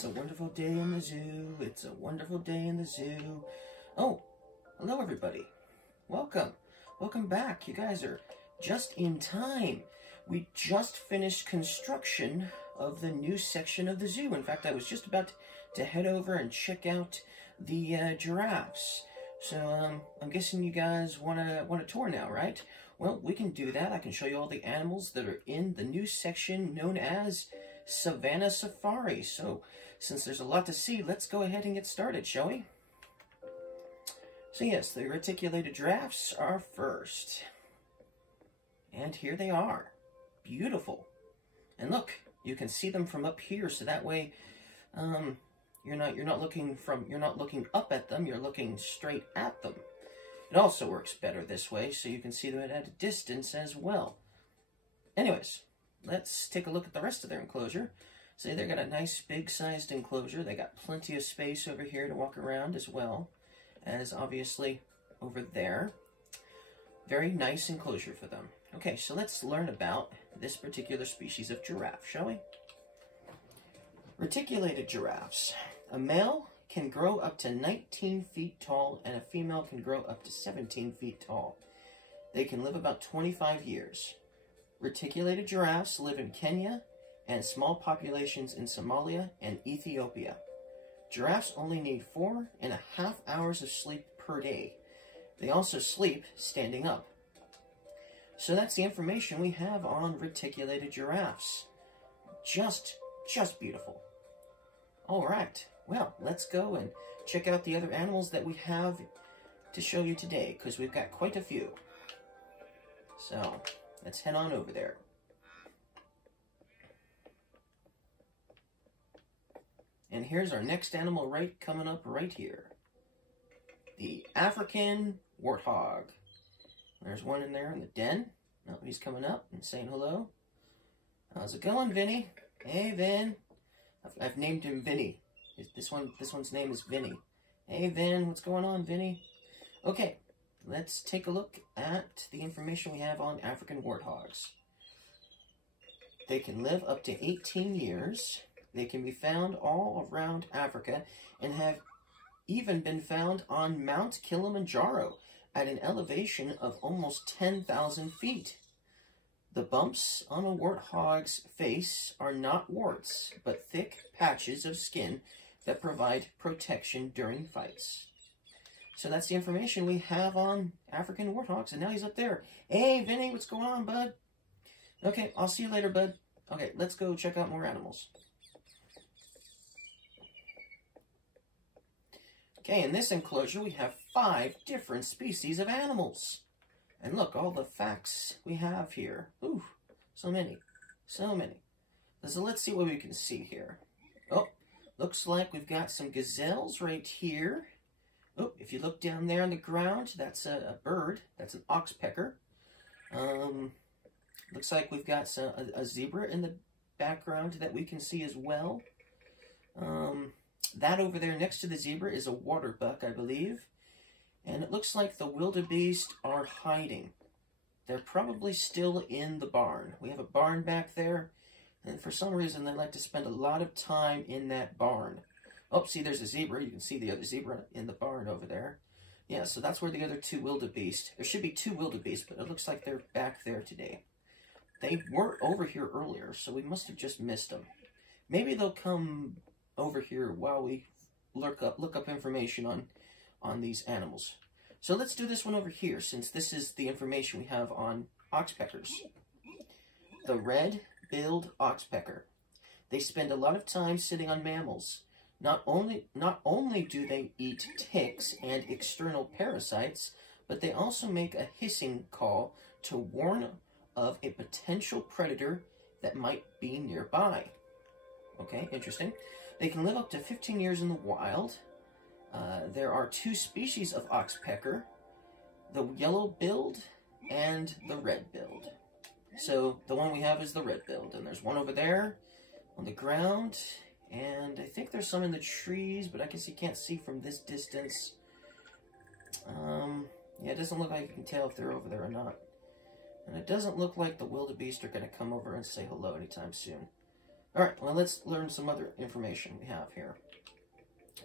It's a wonderful day in the zoo. It's a wonderful day in the zoo. Oh, hello everybody. Welcome. Welcome back. You guys are just in time. We just finished construction of the new section of the zoo. In fact, I was just about to head over and check out the giraffes. So I'm guessing you guys want a tour now, right? Well, we can do that. I can show you all the animals that are in the new section known as Savanna Safari. So since there's a lot to see, let's go ahead and get started, shall we? So yes, the reticulated giraffes are first. And here they are. Beautiful. And look, you can see them from up here, so that way you're not looking up at them, you're looking straight at them. It also works better this way, so you can see them at a distance as well. Anyways, let's take a look at the rest of their enclosure. See, they've got a nice big-sized enclosure. They got plenty of space over here to walk around as well as obviously over there. Very nice enclosure for them. Okay, so let's learn about this particular species of giraffe, shall we? Reticulated giraffes. A male can grow up to 19 feet tall and a female can grow up to 17 feet tall. They can live about 25 years. Reticulated giraffes live in Kenya and small populations in Somalia and Ethiopia. Giraffes only need 4.5 hours of sleep per day. They also sleep standing up. So that's the information we have on reticulated giraffes. Just beautiful. All right, well, let's go and check out the other animals that we have to show you today, because we've got quite a few. So let's head on over there. And here's our next animal coming up right here. The African warthog. There's one in there in the den. Oh, he's coming up and saying hello. How's it going, Vinny? Hey, Vin. I've named him Vinny. This one's name is Vinny. Hey, Vin, what's going on, Vinny? Okay, let's take a look at the information we have on African warthogs. They can live up to 18 years. They can be found all around Africa and have even been found on Mount Kilimanjaro at an elevation of almost 10,000 feet. The bumps on a warthog's face are not warts, but thick patches of skin that provide protection during fights. So that's the information we have on African warthogs, and now he's up there. Hey, Vinny, what's going on, bud? Okay, I'll see you later, bud. Okay, let's go check out more animals. Okay, in this enclosure, we have 5 different species of animals. And look, all the facts we have here. Ooh, so many. So many. So let's see what we can see here. Oh, looks like we've got some gazelles right here. Oh, if you look down there on the ground, that's a bird. That's an oxpecker. Looks like we've got a zebra in the background that we can see as well. That over there next to the zebra is a water buck, I believe. And it looks like the wildebeest are hiding. They're probably still in the barn. We have a barn back there, and for some reason they like to spend a lot of time in that barn. Oh, see, there's a zebra. You can see the other zebra in the barn over there. Yeah, so that's where the other 2 wildebeest. There should be 2 wildebeest, but it looks like they're back there today. They weren't over here earlier, so we must have just missed them. Maybe they'll come over here while we look up information on these animals. So let's do this one over here, since this is the information we have on oxpeckers. The red-billed oxpecker. They spend a lot of time sitting on mammals. Not only do they eat ticks and external parasites, but they also make a hissing call to warn of a potential predator that might be nearby. Okay, interesting. They can live up to 15 years in the wild. There are 2 species of oxpecker, the yellow-billed and the red-billed. So the one we have is the red-billed, and there's one over there on the ground, and I think there's some in the trees, but I guess you can't see from this distance. Yeah, it doesn't look like you can tell if they're over there or not. And it doesn't look like the wildebeest are going to come over and say hello anytime soon. All right, well, let's learn some other information we have here.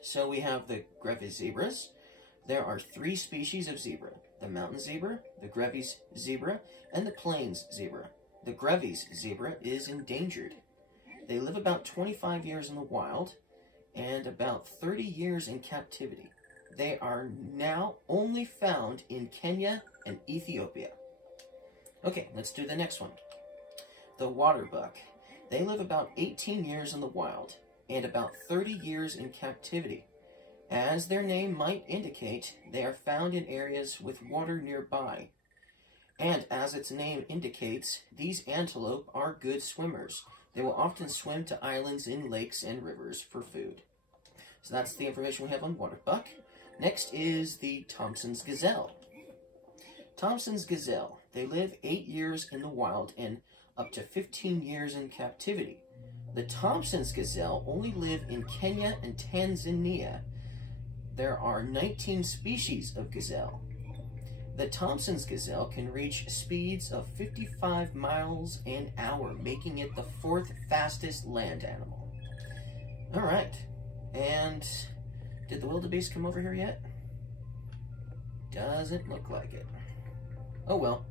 So we have the Grevy's zebras. There are 3 species of zebra: the mountain zebra, the Grevy's zebra, and the plains zebra. The Grevy's zebra is endangered. They live about 25 years in the wild and about 30 years in captivity. They are now only found in Kenya and Ethiopia. Okay, let's do the next one. The water buck. They live about 18 years in the wild and about 30 years in captivity. As their name might indicate, they are found in areas with water nearby. And as its name indicates, these antelope are good swimmers. They will often swim to islands in lakes and rivers for food. So that's the information we have on water buck. Next is the Thompson's gazelle. Thompson's gazelle. They live 8 years in the wild and up to 15 years in captivity. The Thompson's gazelle only live in Kenya and Tanzania. There are 19 species of gazelle. The Thompson's gazelle can reach speeds of 55 miles an hour, making it the 4th fastest land animal. All right, and did the wildebeest come over here yet? Doesn't look like it. Oh well,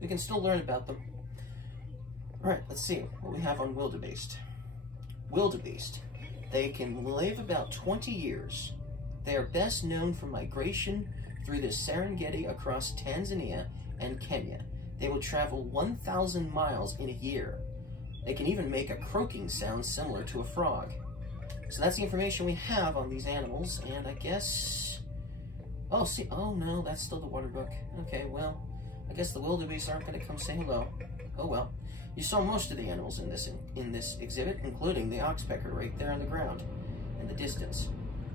we can still learn about them. All right, let's see what we have on wildebeest. Wildebeest. They can live about 20 years. They are best known for migration through the Serengeti across Tanzania and Kenya. They will travel 1,000 miles in a year. They can even make a croaking sound similar to a frog. So that's the information we have on these animals, and I guess... Oh, see, oh no, that's still the water buck. Okay, well, I guess the wildebeest aren't going to come say hello. Oh well. You saw most of the animals in this exhibit, including the oxpecker right there on the ground in the distance.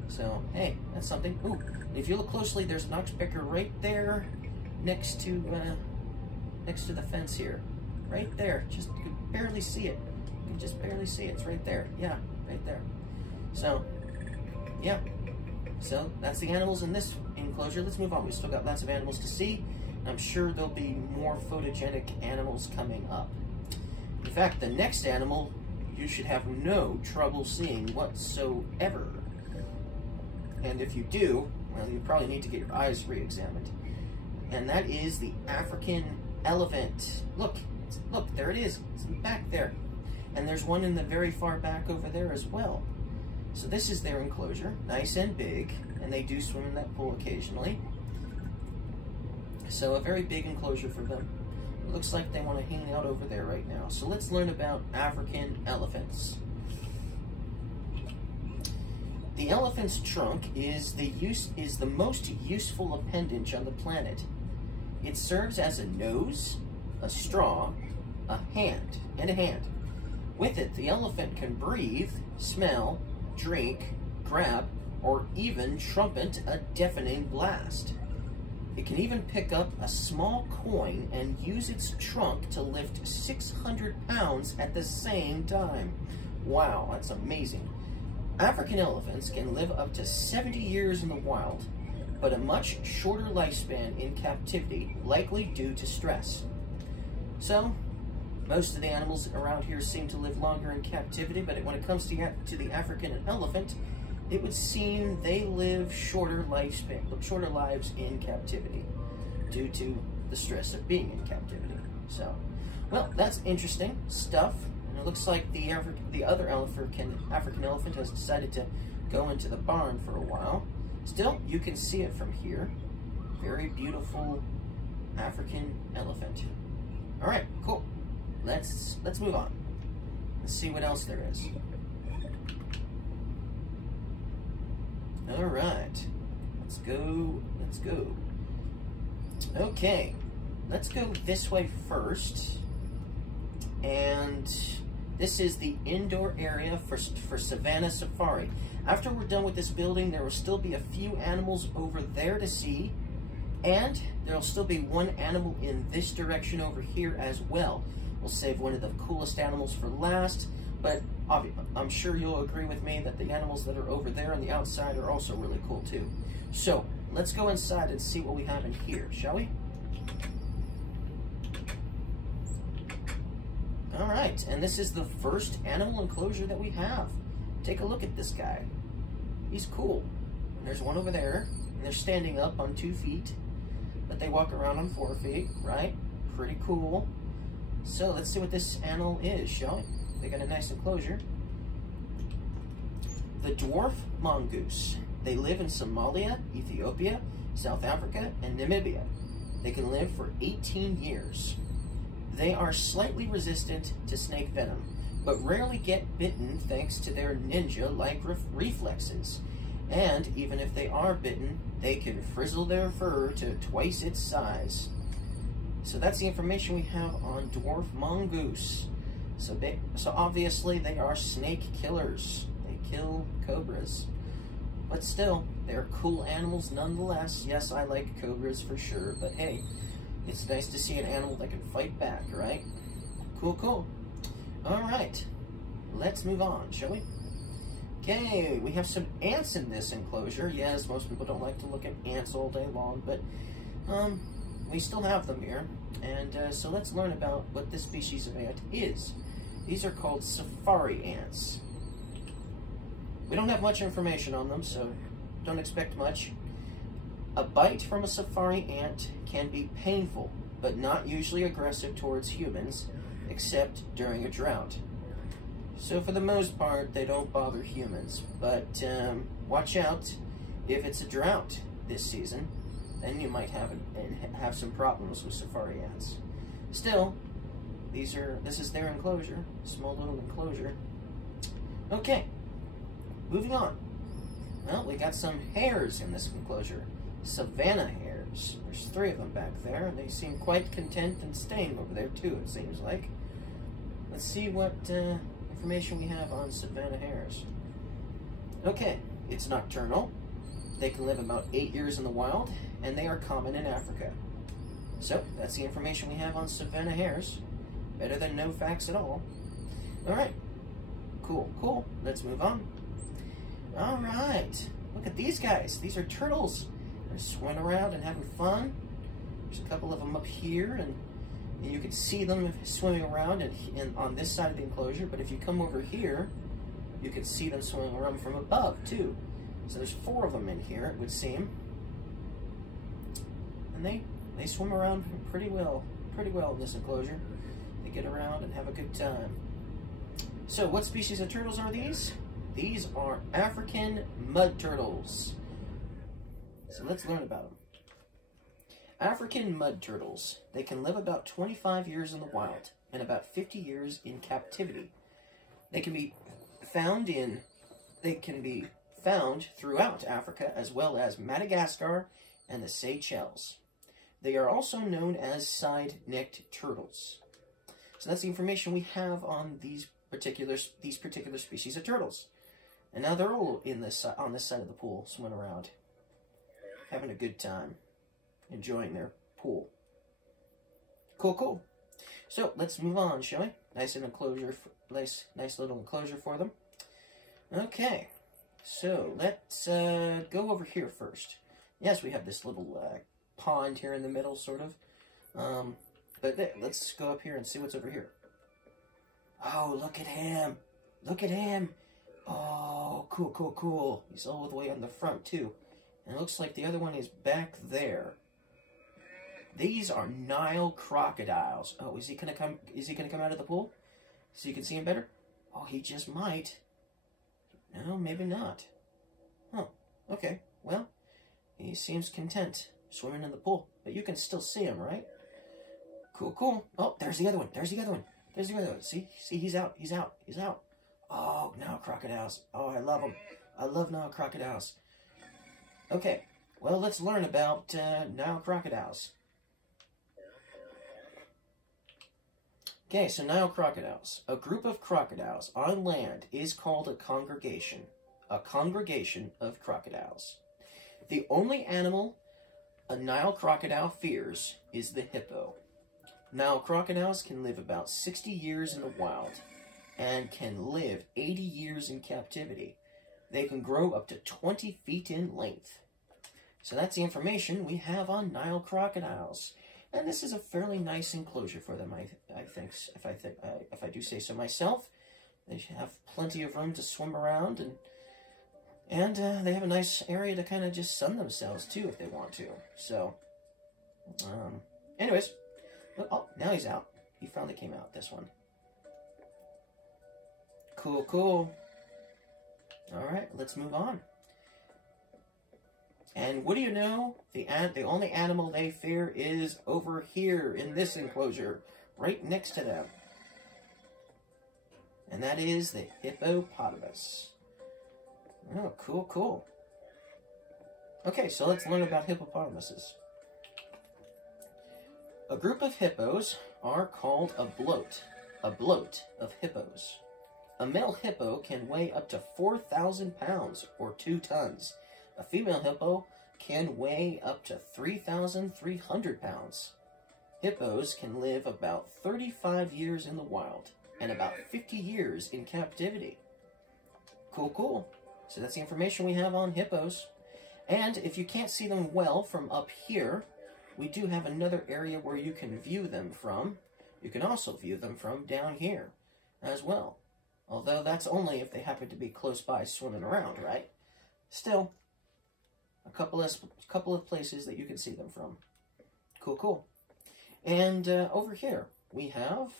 So, hey, that's something. Ooh, if you look closely, there's an oxpecker right there next to the fence here. Right there. Just, you can barely see it. You can just barely see it. It's right there. Yeah, right there. So, yeah. So, that's the animals in this enclosure. Let's move on. We've still got lots of animals to see. I'm sure there'll be more photogenic animals coming up. In fact, the next animal you should have no trouble seeing whatsoever. And if you do, well, you probably need to get your eyes re-examined. And that is the African elephant. Look, look, there it is. It's back there. And there's one in the very far back over there as well. So this is their enclosure, nice and big, and they do swim in that pool occasionally. So a very big enclosure for them. It looks like they want to hang out over there right now. So let's learn about African elephants. The elephant's trunk is the most useful appendage on the planet. It serves as a nose, a straw, a hand, and a hand. With it, the elephant can breathe, smell, drink, grab, or even trumpet a deafening blast. It can even pick up a small coin and use its trunk to lift 600 pounds at the same time. Wow, that's amazing. African elephants can live up to 70 years in the wild, but a much shorter lifespan in captivity, likely due to stress. So, most of the animals around here seem to live longer in captivity, but when it comes to the African elephant, it would seem they live shorter lives in captivity due to the stress of being in captivity. So, well, that's interesting stuff. And it looks like the other African elephant has decided to go into the barn for a while. Still, you can see it from here. Very beautiful African elephant. All right, cool. Let's move on. Let's see what else there is. All right, let's go. Okay, let's go this way first. And this is the indoor area for Savanna Safari. After we're done with this building, there will still be a few animals over there to see. And there'll still be one animal in this direction over here as well. We'll save one of the coolest animals for last, but I'm sure you'll agree with me that the animals that are over there on the outside are also really cool too. So let's go inside and see what we have in here, shall we? All right, and this is the first animal enclosure that we have. Take a look at this guy. He's cool. And there's one over there, and they're standing up on 2 feet, but they walk around on 4 feet, right? Pretty cool. So let's see what this animal is, shall we? They got a nice enclosure. The dwarf mongoose. They live in Somalia, Ethiopia, South Africa, and Namibia. They can live for 18 years. They are slightly resistant to snake venom, but rarely get bitten thanks to their ninja-like reflexes. And even if they are bitten, they can frizzle their fur to twice its size. So that's the information we have on dwarf mongoose. So obviously they are snake killers. They kill cobras. But still, they're cool animals nonetheless. Yes, I like cobras for sure, but hey, it's nice to see an animal that can fight back, right? Cool, cool. All right, let's move on, shall we? Okay, we have some ants in this enclosure. Yes, most people don't like to look at ants all day long, but we still have them here. And so let's learn about what this species of ant is. These are called safari ants. We don't have much information on them, so don't expect much. A bite from a safari ant can be painful, but not usually aggressive towards humans, except during a drought. So for the most part, they don't bother humans, but watch out if it's a drought this season, then you might have some problems with safari ants. Still, this is their enclosure, small little enclosure. Okay, moving on. Well, we got some hares in this enclosure. Savanna hares. There's 3 of them back there, and they seem quite content and staying over there too, it seems like. Let's see what information we have on Savanna hares. Okay, it's nocturnal. They can live about 8 years in the wild, and they are common in Africa. So, that's the information we have on Savanna hares. Better than no facts at all. Alright, cool, cool. Let's move on. Alright, look at these guys. These are turtles. They're swimming around and having fun. There's a couple of them up here, and you can see them swimming around on this side of the enclosure, but if you come over here, you can see them swimming around from above, too. So there's 4 of them in here, it would seem. And they swim around pretty well in this enclosure. They get around and have a good time. So what species of turtles are these? These are African mud turtles. So let's learn about them. African mud turtles. They can live about 25 years in the wild and about 50 years in captivity. They can be found throughout Africa as well as Madagascar and the Seychelles. They are also known as side-necked turtles. So that's the information we have on these particular species of turtles. And now they're all on this side of the pool, swimming around, having a good time, enjoying their pool. Cool, cool. So let's move on, shall we? Nice little enclosure for them. Okay, so let's go over here first. Yes, we have this little pond here in the middle, sort of. But let's go up here and see what's over here. Oh, look at him! Look at him! Oh, cool, cool, cool. He's all the way on the front, too. And it looks like the other one is back there. These are Nile crocodiles. Oh, is he gonna come out of the pool so you can see him better? Oh, he just might. No, maybe not. Oh, okay. Well, he seems content swimming in the pool, but you can still see him, right? Cool, cool. Oh, there's the other one. There's the other one. There's the other one. See, he's out. He's out. He's out. Oh, Nile crocodiles. Oh, I love them. I love Nile crocodiles. Okay, well, let's learn about Nile crocodiles. Okay, so Nile crocodiles. A group of crocodiles on land is called a congregation. A congregation of crocodiles. The only animal a Nile crocodile fears is the hippo. Nile crocodiles can live about 60 years in the wild and can live 80 years in captivity. They can grow up to 20 feet in length. So that's the information we have on Nile crocodiles. And this is a fairly nice enclosure for them, I think, if I do say so myself. They have plenty of room to swim around, and they have a nice area to kind of just sun themselves, too, if they want to. So, anyways, oh, now he's out. He finally came out, this one. Cool, cool. All right, let's move on. And what do you know? The only animal they fear is over here in this enclosure, right next to them. And that is the hippopotamus. Oh, cool, cool. Okay, so let's learn about hippopotamuses. A group of hippos are called a bloat of hippos. A male hippo can weigh up to 4,000 pounds, or 2 tons. A female hippo can weigh up to 3,300 pounds. Hippos can live about 35 years in the wild and about 50 years in captivity. Cool, cool. So that's the information we have on hippos. And if you can't see them well from up here, we do have another area where you can view them from. You can also view them from down here as well. Although that's only if they happen to be close by swimming around, right? Still, a couple of places that you can see them from. Cool, cool. And over here, we have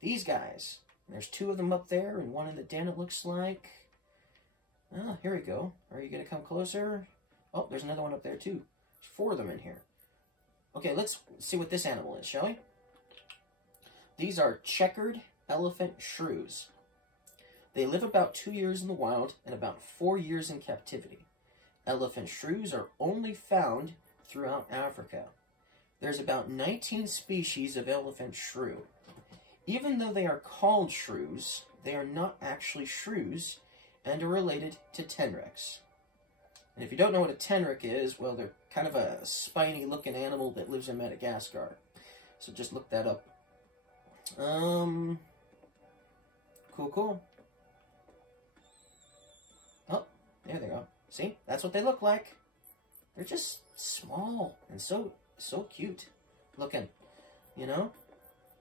these guys. There's 2 of them up there and 1 in the den, it looks like. Ah, here we go. Are you going to come closer? Oh, there's another one up there, too. There's 4 of them in here. Okay, let's see what this animal is, shall we? These are checkered elephant shrews. They live about 2 years in the wild and about 4 years in captivity. Elephant shrews are only found throughout Africa. There's about 19 species of elephant shrew. Even though they are called shrews, they are not actually shrews and are related to tenrecs. And if you don't know what a tenrec is, well, they're kind of a spiny-looking animal that lives in Madagascar. So just look that up. Cool, cool. Oh, there they go. See? That's what they look like. They're just small and so cute looking, you know?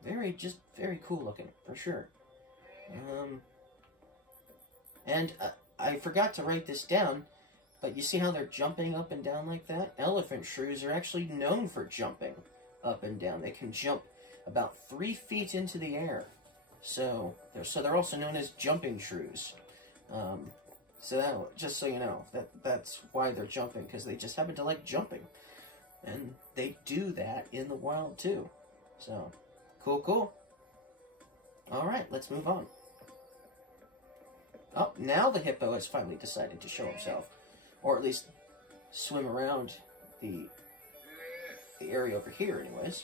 Very cool looking, for sure. And I forgot to write this down, but you see how they're jumping up and down like that? Elephant shrews are actually known for jumping up and down. They can jump about 3 feet into the air. So they're also known as jumping shrews. So that, just so you know, that's why they're jumping, because they just happen to like jumping. And they do that in the wild too. So, cool, cool. Alright, let's move on. Oh, now the hippo has finally decided to show himself. Or at least swim around the area over here anyways.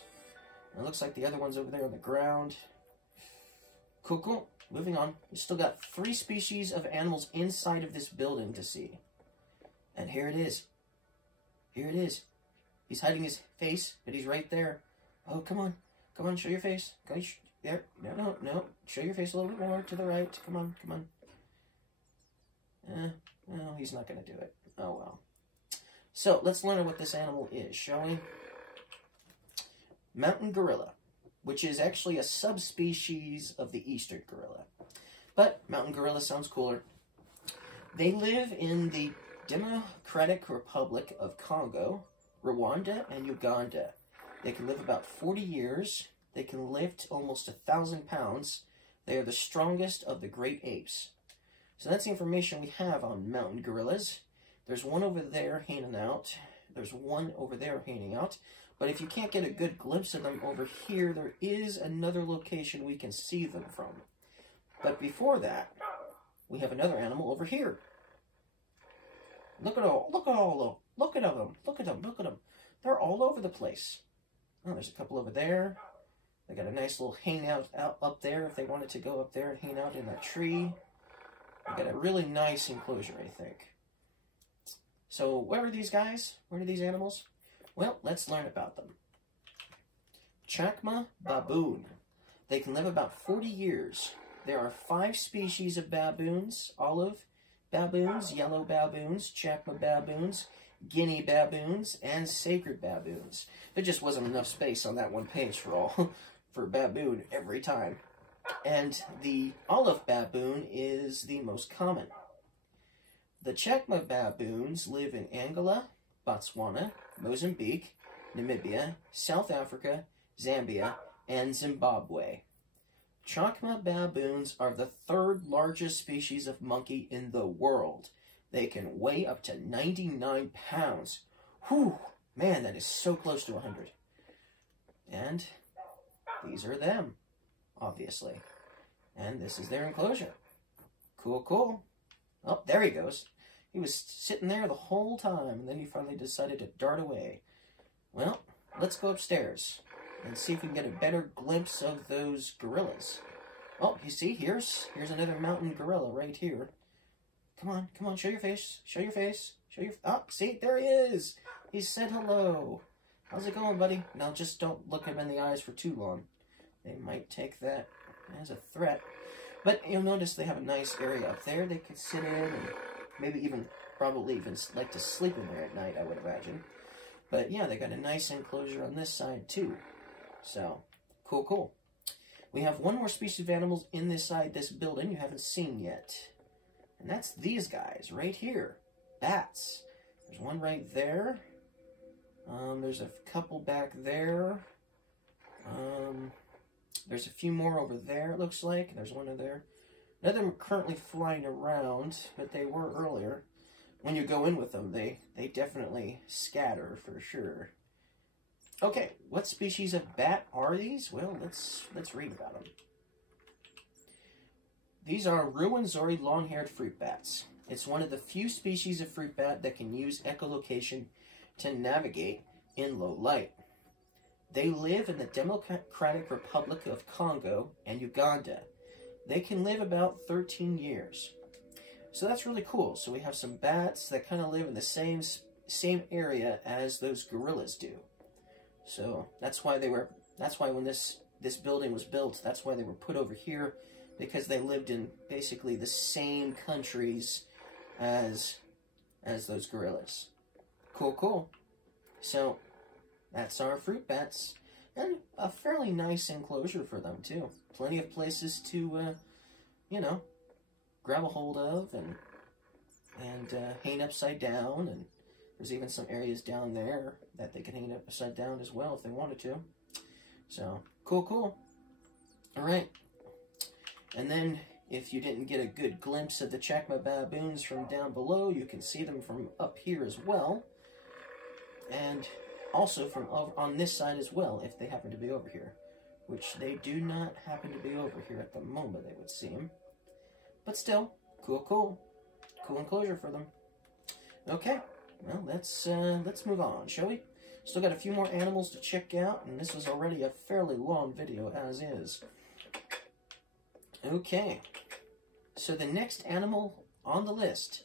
It looks like the other one's over there on the ground. Cool, cool. Moving on. We still got 3 species of animals inside of this building to see. And here it is. Here it is. He's hiding his face, but he's right there. Oh, come on. Come on, show your face. Go, there. No, no. Show your face a little bit more to the right. Come on, come on. No, he's not going to do it. Oh, well. So, let's learn what this animal is, shall we? Mountain gorilla, which is actually a subspecies of the eastern gorilla. But mountain gorilla sounds cooler. They live in the Democratic Republic of Congo, Rwanda, and Uganda. They can live about 40 years. They can lift almost 1,000 pounds. They are the strongest of the great apes. So that's the information we have on mountain gorillas. There's one over there hanging out. There's one over there hanging out. But if you can't get a good glimpse of them over here, there is another location we can see them from. But before that, we have another animal over here. Look at them. Look at them. They're all over the place. Oh, there's a couple over there. They got a nice little hangout up there if they wanted to go up there and hang out in that tree. They got a really nice enclosure, I think. So, where are these guys? Where are these animals? Well, let's learn about them. Chacma baboon. They can live about 40 years. There are 5 species of baboons: olive baboons, yellow baboons, chacma baboons, Guinea baboons, and sacred baboons. There just wasn't enough space on that one page for all, for baboon every time. And the olive baboon is the most common. The Chekma baboons live in Angola, Botswana, Mozambique, Namibia, South Africa, Zambia, and Zimbabwe. Chekma baboons are the third largest species of monkey in the world. They can weigh up to 99 pounds. Whew, man, that is so close to 100. And these are them, obviously. And this is their enclosure. Cool, cool. Oh, there he goes. He was sitting there the whole time, and then he finally decided to dart away. Well, let's go upstairs and see if we can get a better glimpse of those gorillas. Oh, you see, here's another mountain gorilla right here. Come on, show your face, show your face, show your... Oh, see, there he is. He said hello. How's it going, buddy? Now, just don't look him in the eyes for too long. They might take that as a threat. But you'll notice they have a nice area up there they could sit in, and maybe even, probably even like to sleep in there at night, I would imagine. But yeah, they got a nice enclosure on this side too. So, cool, cool. We have one more species of animals in this building you haven't seen yet. And that's these guys right here. Bats. There's one right there. There's a couple back there. There's a few more over there, it looks like. There's one over there. None of them are currently flying around, but they were earlier. When you go in with them, they definitely scatter for sure. Okay, what species of bat are these? Well, let's read about them. These are Ruwenzori long-haired fruit bats. It's one of the few species of fruit bat that can use echolocation to navigate in low light. They live in the Democratic Republic of Congo and Uganda. They can live about 13 years. So that's really cool. So we have some bats that kind of live in the same area as those gorillas do. So that's why when this building was built, that's why they were put over here, because they lived in basically the same countries as those gorillas. Cool, cool. So that's our fruit bats, and a fairly nice enclosure for them too. Plenty of places to, you know, grab a hold of and hang upside down, and there's even some areas down there that they can hang upside down as well if they wanted to. So, cool, cool. All right. And then, if you didn't get a good glimpse of the Chekma baboons from down below, you can see them from up here as well. And also from over on this side as well, if they happen to be over here. Which they do not happen to be over here at the moment, it would seem. But still, cool, cool. Cool enclosure for them. Okay, well, let's move on, shall we? Still got a few more animals to check out, and this was already a fairly long video as is. Okay, so the next animal on the list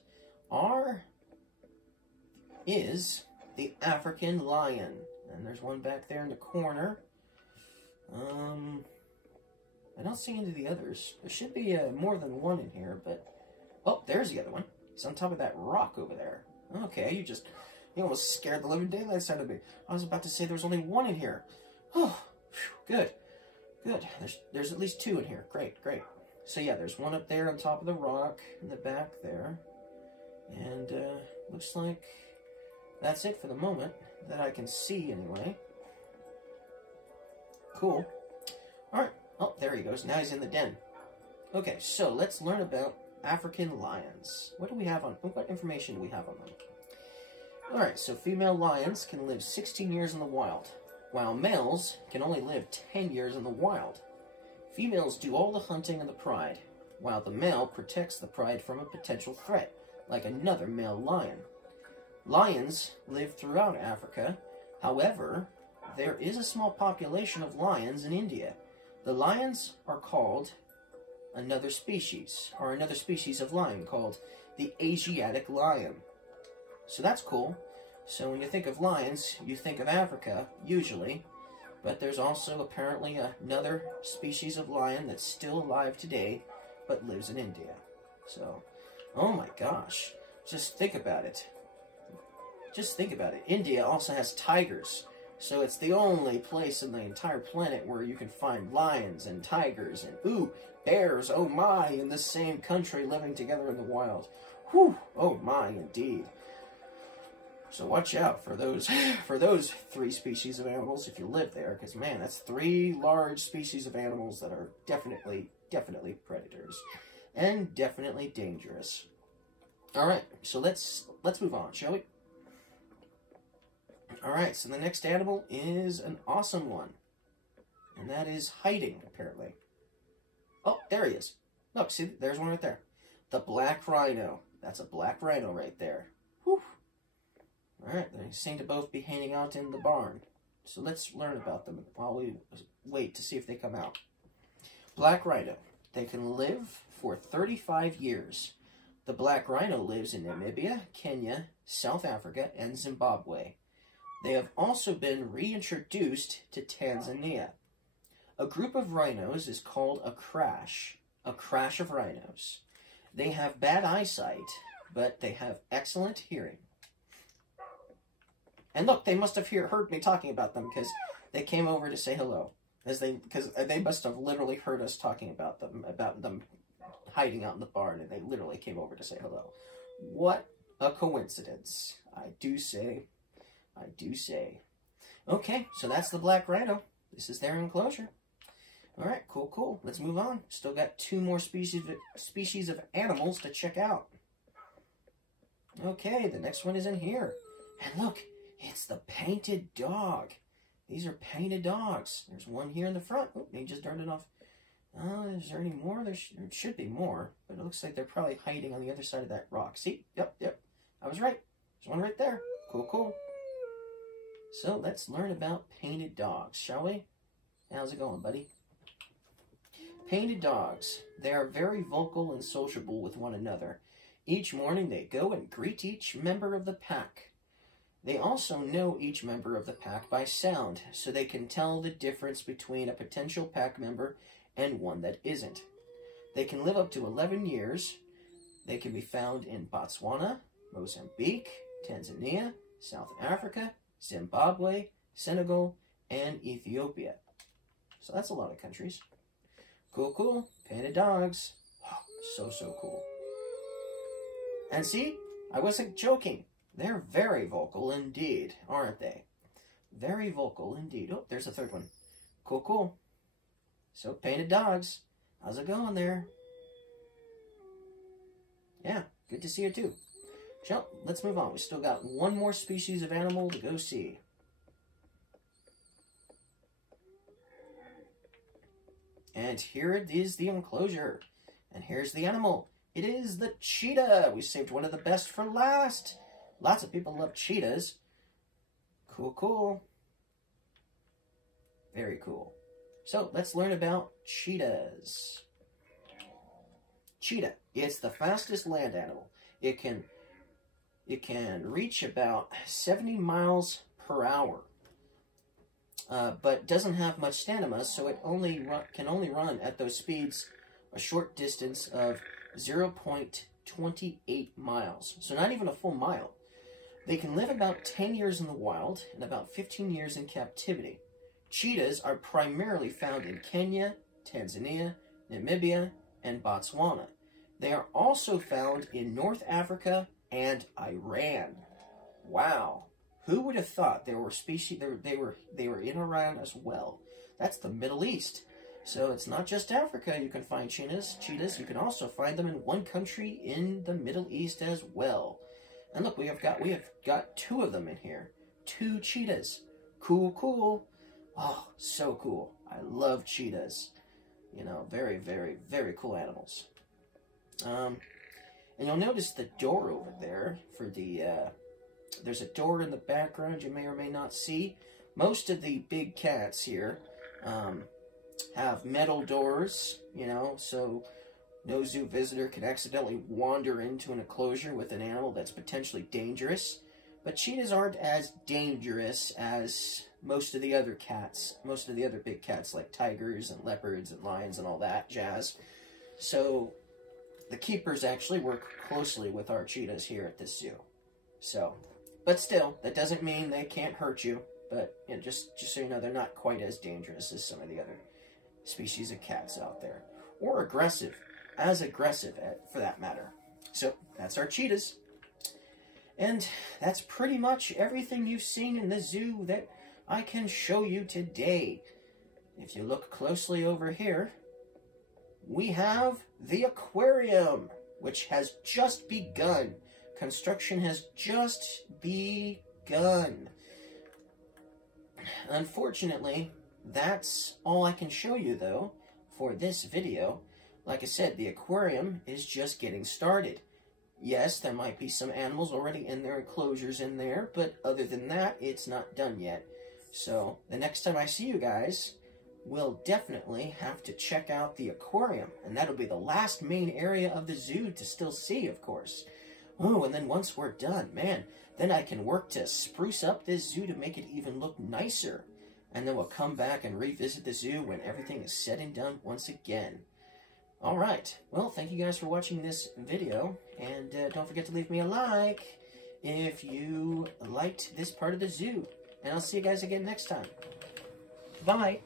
is the African lion. And there's one back there in the corner. I don't see any of the others. There should be more than one in here, but... Oh, there's the other one. It's on top of that rock over there. Okay, you almost scared the living daylights out of me. I was about to say there was only one in here. Oh, whew, good. Good. There's at least two in here. Great, great. So yeah, there's one up there on top of the rock in the back there. And looks like that's it for the moment that I can see anyway. Cool. Alright. Oh, there he goes. Now he's in the den. Okay, so let's learn about African lions. What information do we have on them? Alright, so female lions can live 16 years in the wild, while males can only live 10 years in the wild. Females do all the hunting and the pride, while the male protects the pride from a potential threat, like another male lion. Lions live throughout Africa. However, there is a small population of lions in India. The lions are called another species of lion called the Asiatic lion. So that's cool. So when you think of lions, you think of Africa, usually. But there's also apparently another species of lion that's still alive today, but lives in India. So, oh my gosh. Just think about it. just think about it. India also has tigers. So it's the only place in the entire planet where you can find lions and tigers and, ooh, bears, oh my, in the same country living together in the wild. Whew, oh my, indeed. So watch out for those 3 species of animals if you live there, because man, that's 3 large species of animals that are definitely predators and definitely dangerous. All right, so let's move on, shall we? All right, so the next animal is an awesome one, and that is hiding, apparently. Oh, there he is. Look, see, there's one right there. The black rhino. That's a black rhino right there. Whew. All right, they seem to both be hanging out in the barn. So let's learn about them while we wait to see if they come out. Black rhino. They can live for 35 years. The black rhino lives in Namibia, Kenya, South Africa, and Zimbabwe. They have also been reintroduced to Tanzania. A group of rhinos is called a crash of rhinos. They have bad eyesight, but they have excellent hearing. And look, they must have heard me talking about them because they came over to say hello. Because they must have literally heard us talking about them hiding out in the barn, and they literally came over to say hello. What a coincidence, I do say. Okay, so that's the black rhino. This is their enclosure. All right, cool. Let's move on. Still got 2 more species of animals to check out. Okay, the next one is in here. And look, it's the painted dog. These are painted dogs. There's one here in the front. Oh, he just darted off. Is there any more? There should be more, but it looks like they're probably hiding on the other side of that rock. See? Yep. I was right. There's one right there. Cool. So let's learn about painted dogs, shall we? How's it going, buddy? Painted dogs. They are very vocal and sociable with one another. Each morning they go and greet each member of the pack. They also know each member of the pack by sound, so they can tell the difference between a potential pack member and one that isn't. They can live up to 11 years. They can be found in Botswana, Mozambique, Tanzania, South Africa, Zimbabwe, Senegal, and Ethiopia. So that's a lot of countries. Cool. Painted dogs. Oh, so cool. And see, I wasn't joking. They're very vocal indeed, aren't they? Very vocal indeed. Oh, there's a third one. Cool. So, painted dogs. How's it going there? Yeah, good to see you too. So, let's move on. We still got 1 more species of animal to go see. And here it is, the enclosure. And here's the animal. It is the cheetah. We saved one of the best for last. Lots of people love cheetahs. Cool. Very cool. So, let's learn about cheetahs. Cheetah. It's the fastest land animal. It can reach about 70 miles per hour. But doesn't have much stamina, so it can only run at those speeds a short distance of 0.28 miles. So not even a full mile. They can live about 10 years in the wild and about 15 years in captivity. Cheetahs are primarily found in Kenya, Tanzania, Namibia, and Botswana. They are also found in North Africa and Iran. Wow. Who would have thought there were species they were in Iran as well? That's the Middle East. So it's not just Africa you can find cheetahs. You can also find them in one country in the Middle East as well. And look, we have got 2 of them in here. 2 cheetahs. Cool. Oh, so cool. I love cheetahs. You know, very cool animals. And you'll notice the door over there for the there's a door in the background you may or may not see. Most of the big cats here have metal doors, you know, so no zoo visitor can accidentally wander into an enclosure with an animal that's potentially dangerous. But cheetahs aren't as dangerous as most of the other cats, most of the other big cats like tigers and leopards and lions and all that jazz. So the keepers actually work closely with our cheetahs here at this zoo. So But still, that doesn't mean they can't hurt you. But you know, just so you know, they're not quite as dangerous as some of the other species of cats out there. Or aggressive. As aggressive, for that matter. So, that's our cheetahs. And that's pretty much everything you've seen in the zoo that I can show you today. If you look closely over here, we have the aquarium, which has just begun. Construction has just begun. Unfortunately, that's all I can show you, though, for this video. Like I said, the aquarium is just getting started. Yes, there might be some animals already in their enclosures in there, but other than that, it's not done yet. So, the next time I see you guys, we'll definitely have to check out the aquarium. And that'll be the last main area of the zoo to still see, of course. Oh, and then once we're done, man, then I can work to spruce up this zoo to make it even look nicer. And then we'll come back and revisit the zoo when everything is said and done once again. Alright, well, thank you guys for watching this video, and don't forget to leave me a like if you liked this part of the zoo. And I'll see you guys again next time. Bye!